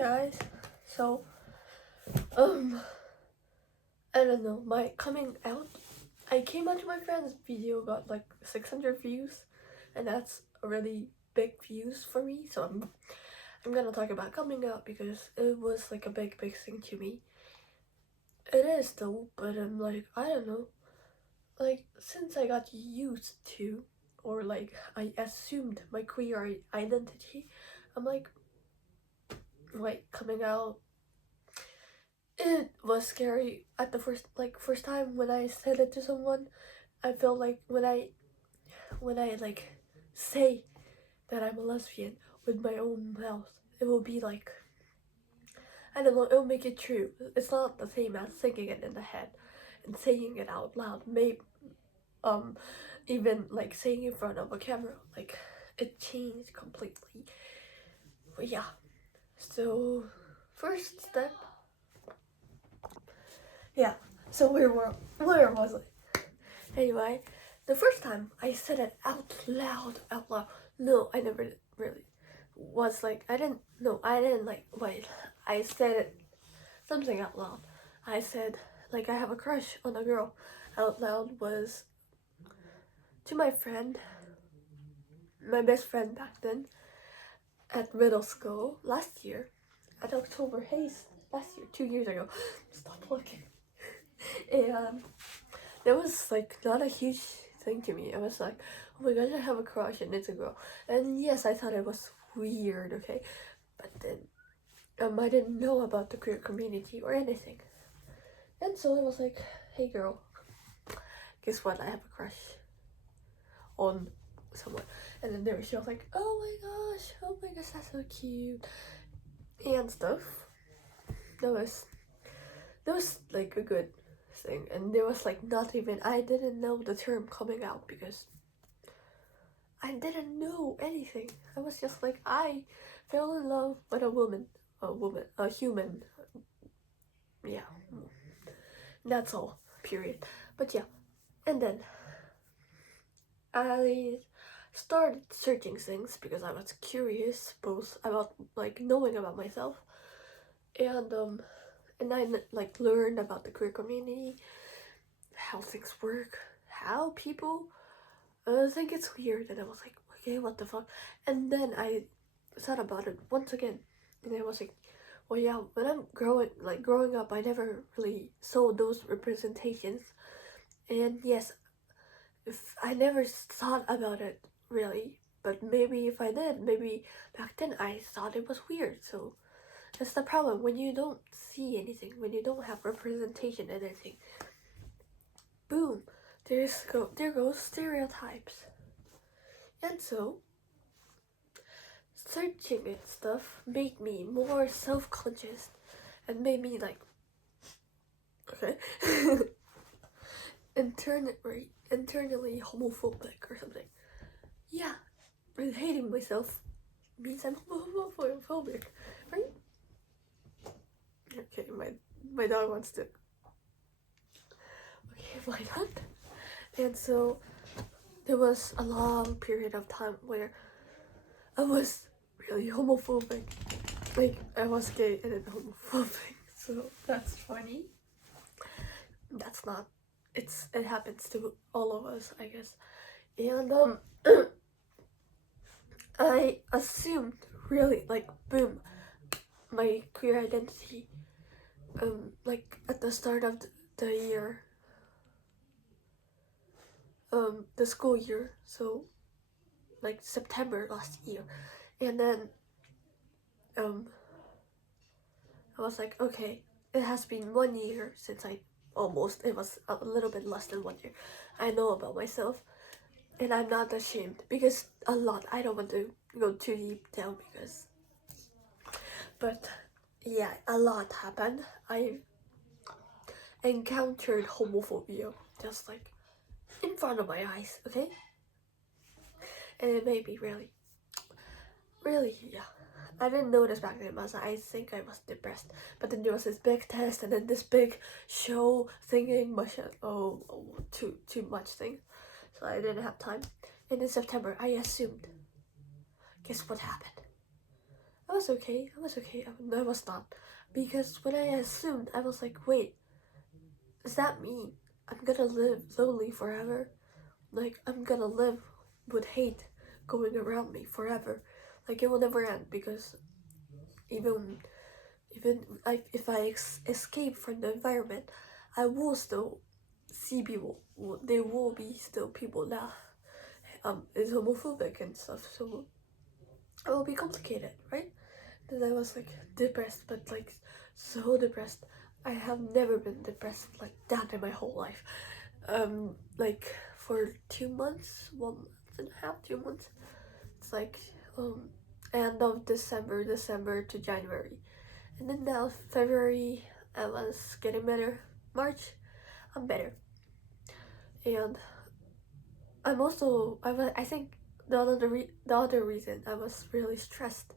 guys, so I don't know, my coming out, I came onto my friend's video, got like 600 views, and that's a really big views for me. So I'm gonna talk about coming out because it was like a big thing to me. It is though, but I'm like, I don't know, like since I got used to, or like I assumed my queer identity, I'm like coming out. It was scary at the first time when I said it to someone. I felt like when I like say that I'm a lesbian with my own mouth, it will be like, I don't know, it'll make it true. It's not the same as thinking it in the head and saying it out loud. Maybe even like saying in front of a camera, like it changed completely. But yeah. So first step. Yeah. So where was I? Anyway, the first time I said it out loud. No, I never really was like, I didn't like, wait, I said it, something out loud. I said, like, I have a crush on a girl out loud was to my friend, my best friend back then, at middle school last year, at October Haze last year, 2 years ago. Stop looking. And that was like not a huge thing to me. I was like, oh my gosh, I have a crush and it's a girl. And yes, I thought it was weird, okay? But then I didn't know about the queer community or anything. And so I was like, hey girl, guess what? I have a crush on someone. And then she was like, oh my gosh, that's so cute. And stuff. That was like a good thing. And there was like not even, I didn't know the term coming out because I didn't know anything. I was just like, I fell in love with a human. Yeah, that's all, period. But yeah, and then I started searching things because I was curious, both about like knowing about myself, and I like learned about the queer community, how things work, how people think it's weird, and I was like, okay, what the fuck? And then I thought about it once again, and I was like, well, yeah, when I'm growing up, I never really saw those representations, and yes, if I never thought about it really, but maybe if I did, maybe back then I thought it was weird. So that's the problem when you don't see anything, when you don't have representation in anything. Boom, there goes stereotypes. And so searching and stuff made me more self-conscious and made me like, okay, internally homophobic or something. Yeah, and hating myself means I'm homophobic, right? Okay, my dog wants to. Okay, why not? And so there was a long period of time where I was really homophobic. Like, I was gay and then homophobic. So that's funny. That's not. It happens to all of us, I guess. And I assumed really like boom, my queer identity. Like at the start of the year. The school year. So like September last year, and then I was like, okay, it has been 1 year since it was a little bit less than 1 year. I know about myself, and I'm not ashamed because I don't want to go too deep down but yeah, a lot happened. I encountered homophobia just like in front of my eyes, okay? And it made me really, yeah. I didn't notice back then, but I think I was depressed. But then there was this big test, and then this big show thinking, too much thing. So I didn't have time. And in September, I assumed. Guess what happened? I was okay. I was not. Because when I assumed, I was like, wait, does that mean I'm gonna live lonely forever? Like, I'm gonna live with hate going around me forever. Like, it will never end because even like if I escape from the environment, I will still see people. There will be still people that is homophobic and stuff. So it will be complicated, right? Then I was like depressed, but like so depressed. I have never been depressed like that in my whole life. Like for 2 months, 1.5, 2 months. It's like end of December to January, and then now February I was getting better. March I'm better, and I think the other reason I was really stressed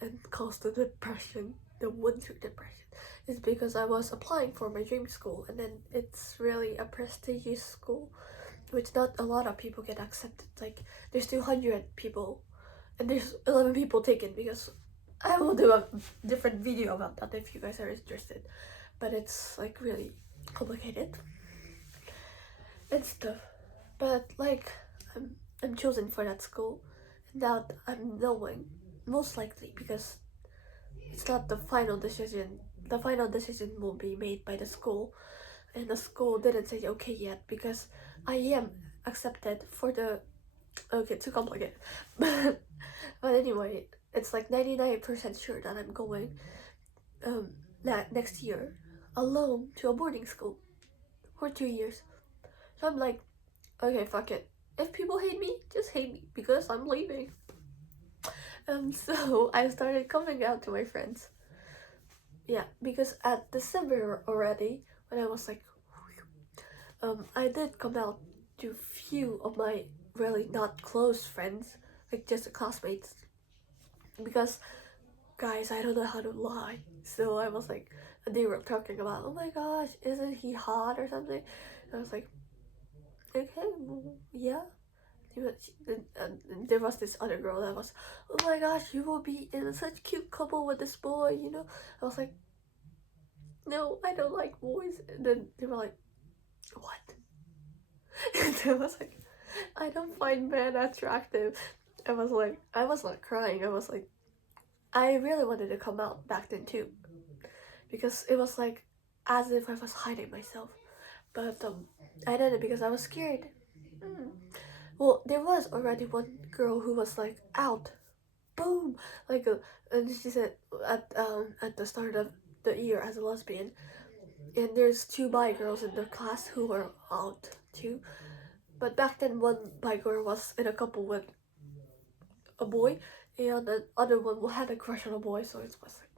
and caused the depression, the winter depression, is because I was applying for my dream school, and then it's really a prestigious school, which not a lot of people get accepted. Like there's 200 people, and there's 11 people taken because I will do a different video about that if you guys are interested. But it's like really complicated and stuff. But like I'm chosen for that school, and that I'm knowing most likely because it's not the final decision. The final decision will be made by the school, and the school didn't say okay yet because I am accepted for the. Okay, too complicated. But anyway, it's like 99% sure that I'm going next year alone to a boarding school for 2 years. So I'm like, okay, fuck it. If people hate me, just hate me because I'm leaving. So I started coming out to my friends. Yeah, because at December already, when I was like, I did come out to few of my really not close friends, like just classmates, because guys, I don't know how to lie. So I was like, they were talking about, oh my gosh, isn't he hot or something? And I was like, okay, well, yeah. And there was this other girl that was, oh my gosh, you will be in such cute couple with this boy, you know? I was like, no, I don't like boys. And then they were like, what? And I was like, I don't find men attractive. I was like, I was not crying. I was like, I really wanted to come out back then too, because it was like as if I was hiding myself, but I didn't because I was scared. Mm. Well, there was already one girl who was like out, boom, like and she said at the start of the year as a lesbian, and there's two bi girls in the class who were out too. But back then, one bi girl was in a couple with a boy, and the other one had a crush on a boy, so it was like,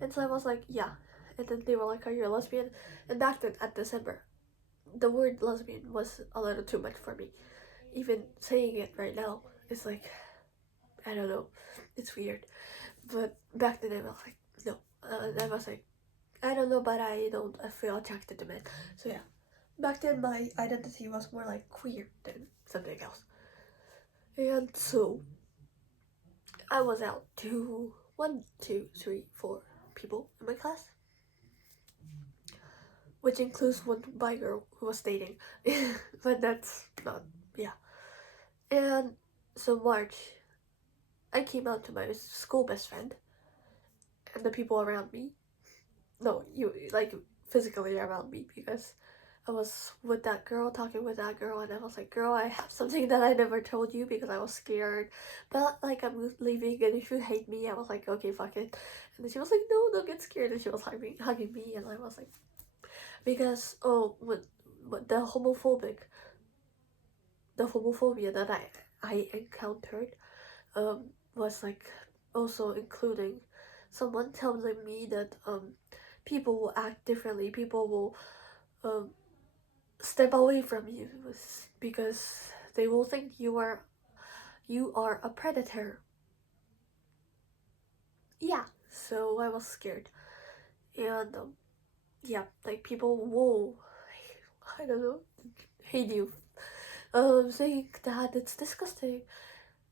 and so I was like, yeah. And then they were like, are you a lesbian? And back then, at December, the word lesbian was a little too much for me. Even saying it right now is like, I don't know, it's weird. But back then, I was like, no. I was like, I don't know, but I don't feel attracted to men. So yeah, back then my identity was more like queer than something else. And so I was out to 1, 2, 3, 4 people in my class, which includes one bi girl who was dating. But that's not, yeah. And so March, I came out to my school best friend and the people around me. No, you like physically around me because I was with that girl, talking with that girl, and I was like, girl, I have something that I never told you because I was scared. But like I'm leaving, and if you hate me, I was like, okay, fuck it. And then she was like, no, don't get scared, and she was hugging me, and I was like, because with the homophobia that I encountered was like also including someone telling me that people will act differently, people will step away from you because they will think you are a predator. Yeah, so I was scared, and yeah, like people will, I don't know, hate you, saying that it's disgusting,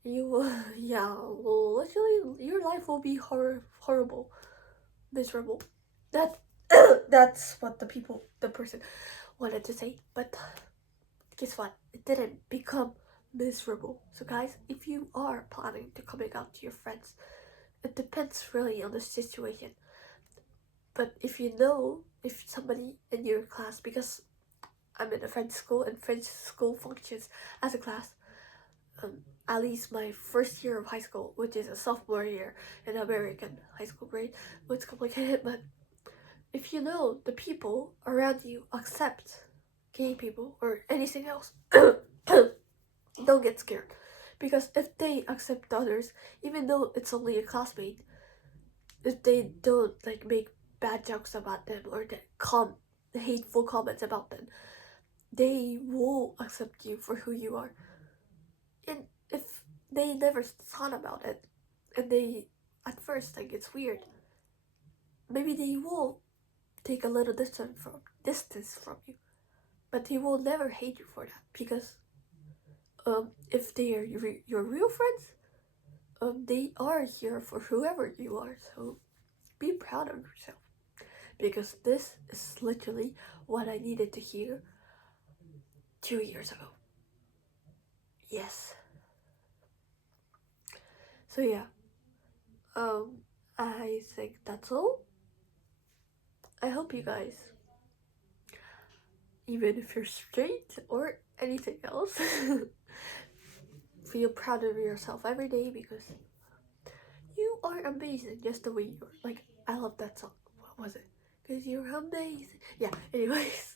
you will, yeah, well, literally, your life will be horrible, miserable. That, that's what the person wanted to say, but guess what? It didn't become miserable. So, guys, if you are planning to coming out to your friends, it depends really on the situation. But if somebody in your class, because I'm in a French school and French school functions as a class, at least my first year of high school, which is a sophomore year in American high school grade, it's complicated, but if you know the people around you accept gay people or anything else, don't get scared. Because if they accept others, even though it's only a classmate, if they don't like make bad jokes about them or hateful comments about them, they will accept you for who you are. And if they never thought about it, and they at first think it's weird, maybe they will take a little distance from you, but they will never hate you for that, because if they are your real friends, they are here for whoever you are. So be proud of yourself, because this is literally what I needed to hear 2 years ago. Yes. So yeah, I think that's all. I hope you guys, even if you're straight or anything else, feel proud of yourself every day, because you are amazing just the way you are. Like, I love that song. What was it? Because you're amazing. Yeah, anyways.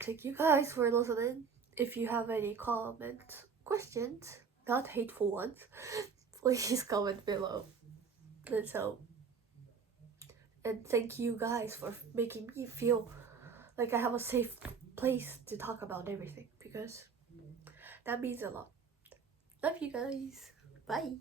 Thank you guys for listening. If you have any comments, questions, not hateful ones, please comment below. And thank you guys for making me feel like I have a safe place to talk about everything, because that means a lot. Love you guys. Bye.